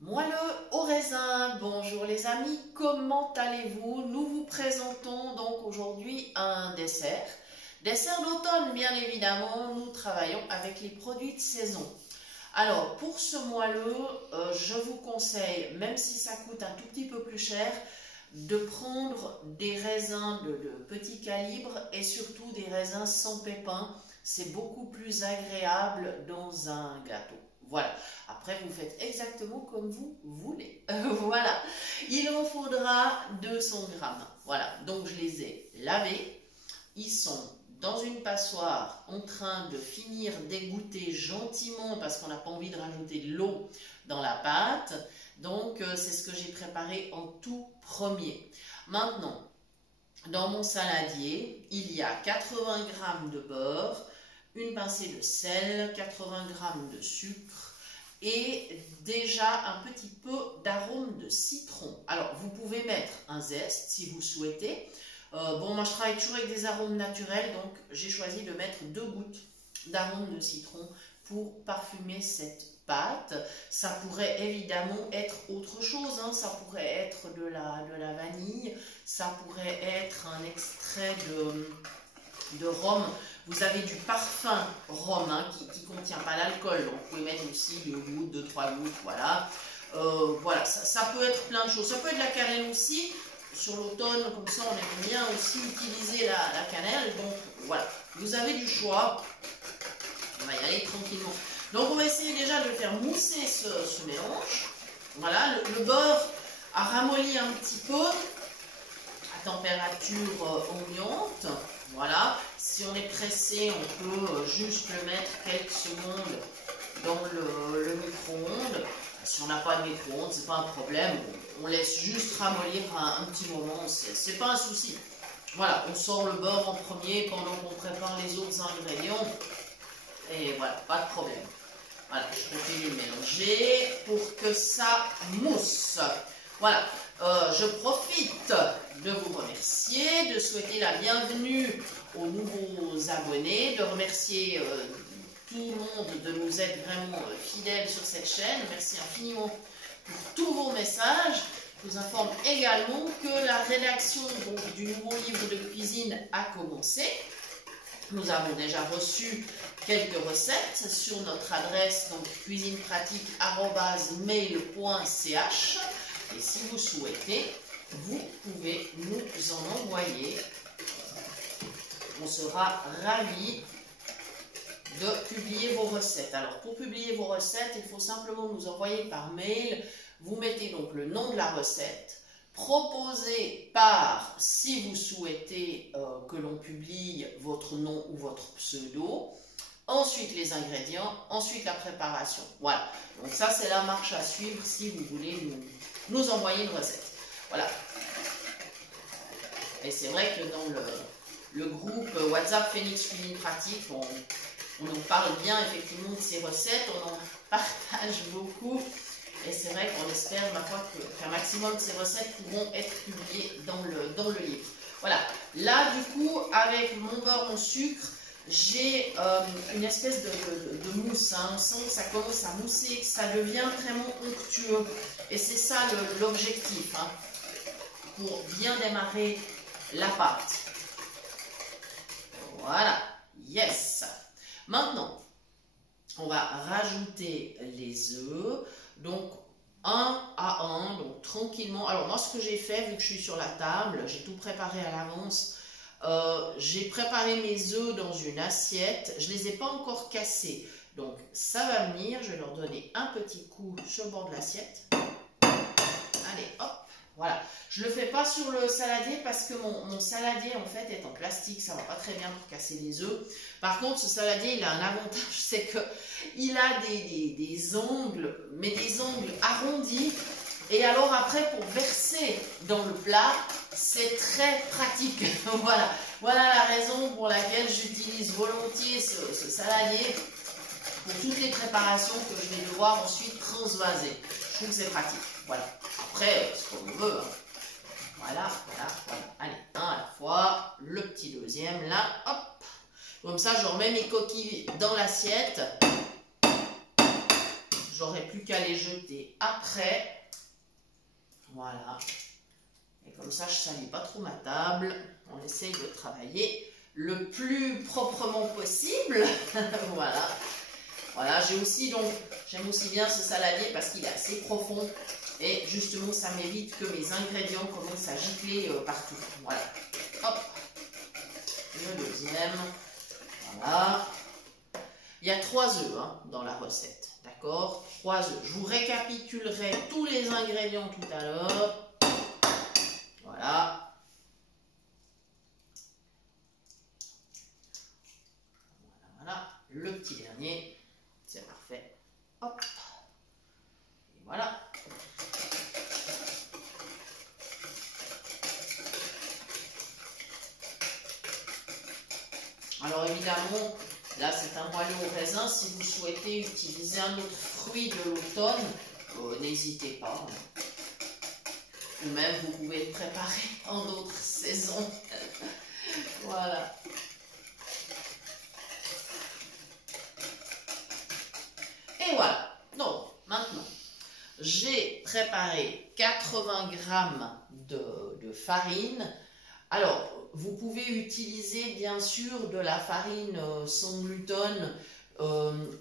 Moelleux au raisin, bonjour les amis, comment allez-vous? Nous vous présentons donc aujourd'hui un dessert. Dessert d'automne bien évidemment, nous travaillons avec les produits de saison. Alors pour ce moelleux, je vous conseille, même si ça coûte un tout petit peu plus cher, de prendre des raisins de petit calibre et surtout des raisins sans pépins. C'est beaucoup plus agréable dans un gâteau. Voilà, après vous faites exactement comme vous voulez. Voilà, il en faudra 200 grammes. Voilà, donc je les ai lavés. Ils sont dans une passoire en train de finir d'égoutter gentiment parce qu'on n'a pas envie de rajouter de l'eau dans la pâte. Donc c'est ce que j'ai préparé en tout premier. Maintenant, dans mon saladier, il y a 80 g de beurre, une pincée de sel, 80 g de sucre et déjà un petit peu d'arôme de citron. Alors, vous pouvez mettre un zeste si vous souhaitez. Bon, moi je travaille toujours avec des arômes naturels, donc j'ai choisi de mettre 2 gouttes d'arôme de citron pour parfumer cette pâte. Ça pourrait évidemment être autre chose, hein. Ça pourrait être de la vanille, ça pourrait être un extrait de rhum. Vous avez du parfum rhum hein, qui ne contient pas l'alcool, donc vous pouvez mettre aussi 2 gouttes, 2-3 gouttes, voilà. Voilà, ça peut être plein de choses. Ça peut être de la cannelle aussi. Sur l'automne, comme ça, on aime bien aussi utiliser la cannelle. Donc voilà, vous avez du choix. On va y aller tranquillement. Donc on va essayer déjà de faire mousser ce mélange. Voilà, le beurre a ramolli un petit peu à température ambiante. Voilà, si on est pressé, on peut juste le mettre quelques secondes dans le micro-ondes. Si on n'a pas de micro-ondes, c'est pas un problème. On laisse juste ramollir un petit moment, c'est pas un souci. Voilà, on sort le beurre en premier pendant qu'on prépare les autres ingrédients. Et voilà, pas de problème. Voilà, je continue de mélanger pour que ça mousse. Voilà, je profite de vous remercier, de souhaiter la bienvenue aux nouveaux abonnés, de remercier tout le monde de nous être vraiment fidèles sur cette chaîne. Merci infiniment pour tous vos messages. Je vous informe également que la rédaction donc, du nouveau livre de cuisine a commencé. Nous avons déjà reçu quelques recettes sur notre adresse donc cuisinepratique@mail.ch et si vous souhaitez, vous pouvez nous en envoyer. On sera ravis de publier vos recettes. Alors pour publier vos recettes, il faut simplement nous envoyer par mail. Vous mettez donc le nom de la recette, proposé par, si vous souhaitez que l'on publie votre nom ou votre pseudo, ensuite les ingrédients, ensuite la préparation. Voilà, donc ça c'est la marche à suivre si vous voulez nous envoyer une recette. Voilà. Et c'est vrai que dans le groupe WhatsApp Phoenix Cuisine Pratique, on en parle bien effectivement de ces recettes, on en partage beaucoup. Et c'est vrai qu'on espère, ma foi, qu'un maximum de ces recettes pourront être publiées dans le livre. Voilà. Là, du coup, avec mon beurre, mon sucre, j'ai une espèce de mousse. Hein. On sent que ça commence à mousser, que ça devient vraiment onctueux. Et c'est ça l'objectif, hein, pour bien démarrer la pâte. Voilà. Yes. Maintenant, on va rajouter les œufs. Donc, un à un, donc tranquillement. Alors, moi, ce que j'ai fait, vu que je suis sur la table, j'ai tout préparé à l'avance. J'ai préparé mes œufs dans une assiette. Je ne les ai pas encore cassés. Donc, ça va venir. Je vais leur donner un petit coup sur le bord de l'assiette. Allez, hop. Voilà, je ne le fais pas sur le saladier parce que mon saladier en fait est en plastique, ça ne va pas très bien pour casser les œufs. Par contre, ce saladier, il a un avantage, c'est qu'il a des angles, mais des angles arrondis. Et alors après, pour verser dans le plat, c'est très pratique. Voilà la raison pour laquelle j'utilise volontiers ce saladier pour toutes les préparations que je vais devoir ensuite transvaser. Je trouve que c'est pratique. Voilà. Après, ce qu'on veut. Hein. Voilà. Allez, un à la fois. Le petit deuxième, là. Hop. Comme ça, je remets mes coquilles dans l'assiette. j'aurai plus qu'à les jeter après. Voilà. Et comme ça, je ne salis pas trop ma table. On essaye de travailler le plus proprement possible. Voilà. Voilà, j'aime aussi bien ce saladier parce qu'il est assez profond. Et justement, ça m'évite que mes ingrédients commencent à gicler partout. Voilà. Hop. Le deuxième. Voilà. Il y a 3 œufs hein, dans la recette. D'accord? 3 œufs. Je vous récapitulerai tous les ingrédients tout à l'heure. Voilà. Voilà. Le petit dernier. C'est parfait. Hop. Et voilà. Alors évidemment, là c'est un moelleux au raisin. Si vous souhaitez utiliser un autre fruit de l'automne, n'hésitez pas. Ou même vous pouvez le préparer en d'autres saisons. Voilà. Et voilà. Donc maintenant, j'ai préparé 80 g de farine. Alors, vous pouvez utiliser bien sûr de la farine sans gluten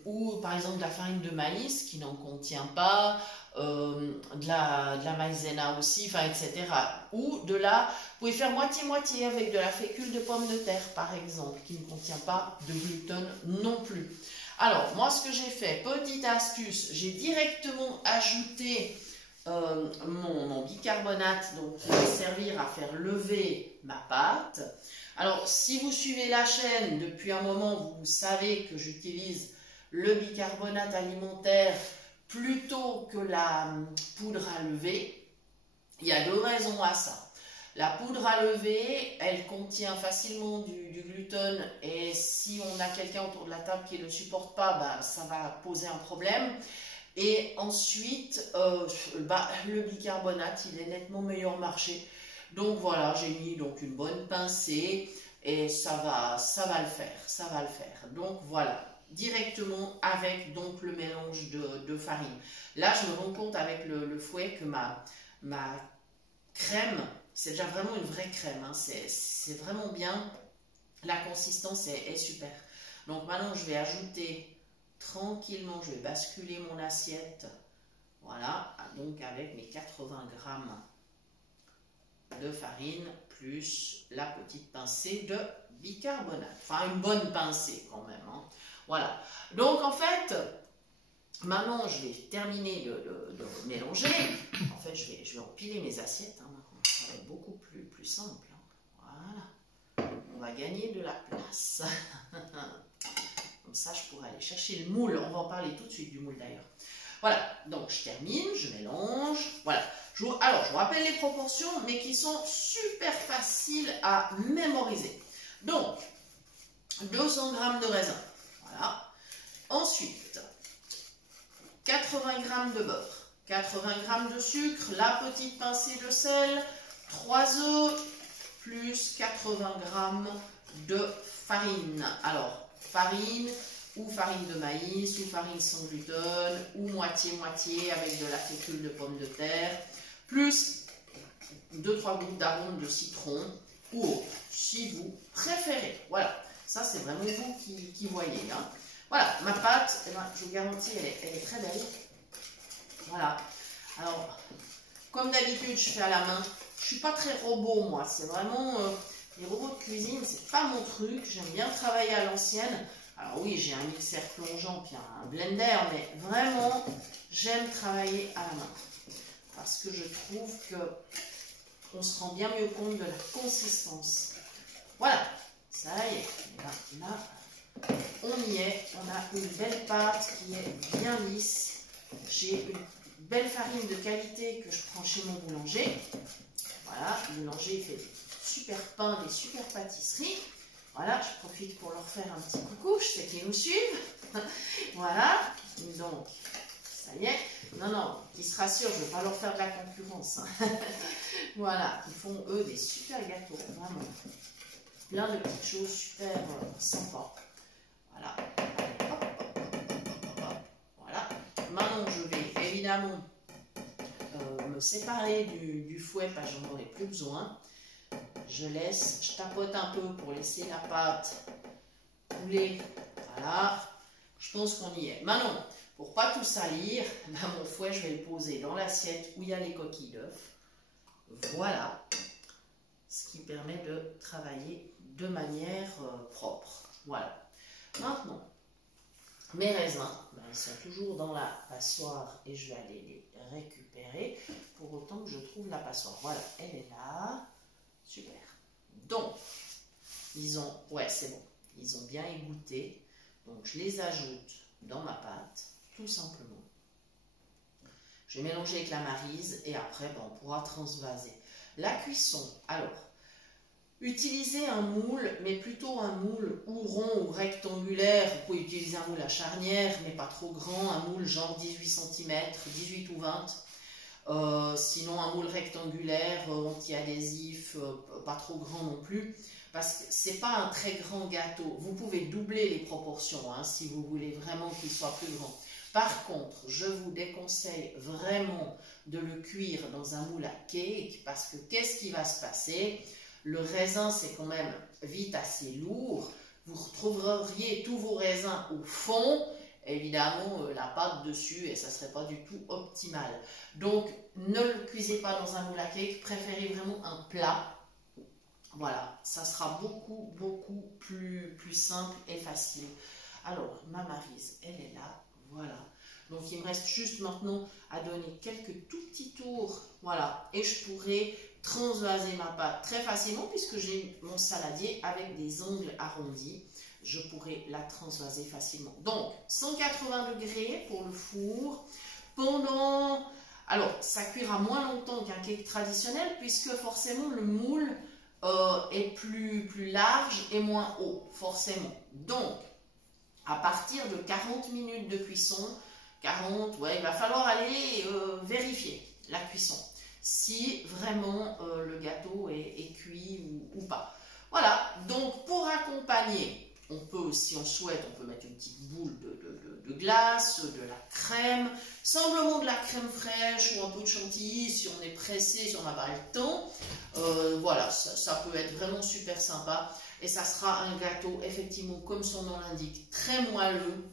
ou par exemple de la farine de maïs qui n'en contient pas, de la maïzena aussi, enfin, etc. Ou de la, vous pouvez faire moitié-moitié avec de la fécule de pomme de terre par exemple, qui ne contient pas de gluten non plus. Alors, moi ce que j'ai fait, petite astuce, j'ai directement ajouté mon bicarbonate donc, qui va servir à faire lever ma pâte. Alors, si vous suivez la chaîne depuis un moment, vous savez que j'utilise le bicarbonate alimentaire plutôt que la poudre à lever. Il y a 2 raisons à ça. La poudre à lever, elle contient facilement du gluten et si on a quelqu'un autour de la table qui ne le supporte pas, bah, ça va poser un problème. Et ensuite, le bicarbonate, il est nettement meilleur marché. Donc voilà, j'ai mis donc une bonne pincée et ça va le faire, ça va le faire. Donc voilà, directement avec donc le mélange de farine. Là, je me rends compte avec le fouet que ma crème, c'est déjà vraiment une vraie crème. Hein. C'est vraiment bien. La consistance est super. Donc maintenant, je vais ajouter tranquillement, je vais basculer mon assiette, voilà, donc avec mes 80 g de farine plus la petite pincée de bicarbonate, enfin une bonne pincée quand même, hein. Voilà, donc en fait, maintenant je vais terminer de mélanger, en fait je vais empiler mes assiettes, hein, ça va être beaucoup plus simple, hein. Voilà, on va gagner de la place. Comme ça, je pourrais aller chercher le moule. On va en parler tout de suite du moule d'ailleurs. Voilà, donc je termine, je mélange. Voilà. Alors, je vous rappelle les proportions, mais qui sont super faciles à mémoriser. Donc, 200 g de raisin. Voilà. Ensuite, 80 g de beurre, 80 g de sucre, la petite pincée de sel, 3 œufs, plus 80 g de farine. Alors, farine ou farine de maïs ou farine sans gluten ou moitié-moitié avec de la fécule de pomme de terre plus 2-3 gouttes d'arôme de citron ou autre, si vous préférez. Voilà, ça c'est vraiment vous qui voyez. Hein. Voilà, ma pâte, eh ben, je vous garantis, elle est très belle. Voilà, alors, comme d'habitude, je fais à la main. Je ne suis pas très robot, moi, c'est vraiment... les robots de cuisine, c'est pas mon truc. J'aime bien travailler à l'ancienne. Alors oui, j'ai un mixeur plongeant puis un blender, mais vraiment, j'aime travailler à la main. Parce que je trouve qu'on se rend bien mieux compte de la consistance. Voilà, ça y est. Là, on y est. On a une belle pâte qui est bien lisse. J'ai une belle farine de qualité que je prends chez mon boulanger. Voilà, le boulanger il fait des super pains, des super pâtisseries. Voilà, je profite pour leur faire un petit coucou, je sais qu'ils nous suivent. Voilà, donc, ça y est. Non, qu'ils se rassurent, je ne vais pas leur faire de la concurrence. Hein. Voilà, ils font eux des super gâteaux, vraiment. Plein de petites choses super sympas. Voilà. Hop, hop, hop, hop, hop, hop. Voilà. Maintenant, évidemment me séparer du fouet parce que j'en aurai plus besoin. Je tapote un peu pour laisser la pâte couler. Voilà, je pense qu'on y est. Maintenant, pour pas tout salir, mon fouet, je vais le poser dans l'assiette où il y a les coquilles d'œufs. Voilà, ce qui permet de travailler de manière propre. Voilà. Maintenant, mes raisins, ils sont toujours dans la passoire et je vais aller les récupérer pour autant que je trouve la passoire. Voilà, elle est là. Super. Donc, ouais, c'est bon. Ils ont bien égoutté. Donc, je les ajoute dans ma pâte, tout simplement. Je vais mélanger avec la maryse et après, on pourra transvaser. La cuisson, alors, utilisez un moule, mais plutôt un moule ou rond ou rectangulaire. Vous pouvez utiliser un moule à charnière, mais pas trop grand, un moule genre 18 cm, 18 ou 20. Sinon, un moule rectangulaire, anti-adhésif, pas trop grand non plus. Parce que ce n'est pas un très grand gâteau. Vous pouvez doubler les proportions si vous voulez vraiment qu'il soit plus grand. Par contre, je vous déconseille vraiment de le cuire dans un moule à cake parce que qu'est-ce qui va se passer? Le raisin, c'est quand même vite assez lourd. Vous retrouveriez tous vos raisins au fond. Évidemment, la pâte dessus et ça ne serait pas du tout optimal. Donc, ne le cuisez pas dans un moule à cake. Préférez vraiment un plat. Voilà, ça sera beaucoup plus simple et facile. Alors, ma maryse, elle est là, voilà. Donc, il me reste juste maintenant à donner quelques tout petits tours, voilà. Et je pourrai transvaser ma pâte très facilement puisque j'ai mon saladier avec des ongles arrondis. Je pourrai la transvaser facilement. Donc, 180 degrés pour le four pendant... Alors, ça cuira moins longtemps qu'un cake traditionnel puisque forcément le moule... est plus large et moins haut, forcément. Donc, à partir de 40 minutes de cuisson, 40, ouais, il va falloir aller vérifier la cuisson, si vraiment le gâteau est cuit ou pas. Voilà, donc pour accompagner, on peut, si on souhaite, on peut mettre une petite boule de glace, de la crème, simplement de la crème fraîche ou un peu de chantilly si on est pressé, si on n'a pas le temps. Voilà, ça peut être vraiment super sympa. Et ça sera un gâteau, effectivement, comme son nom l'indique, très moelleux.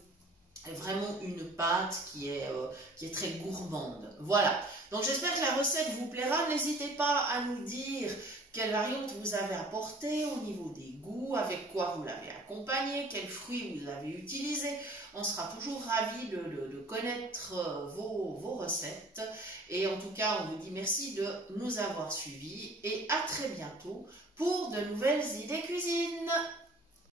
Et vraiment une pâte qui est très gourmande. Voilà, donc j'espère que la recette vous plaira. N'hésitez pas à nous dire quelle variante vous avez apportée au niveau des goûts, avec quoi vous l'avez accompagné, quels fruits vous avez utilisés. On sera toujours ravis de connaître vos recettes. Et en tout cas, on vous dit merci de nous avoir suivis et à très bientôt pour de nouvelles idées cuisine.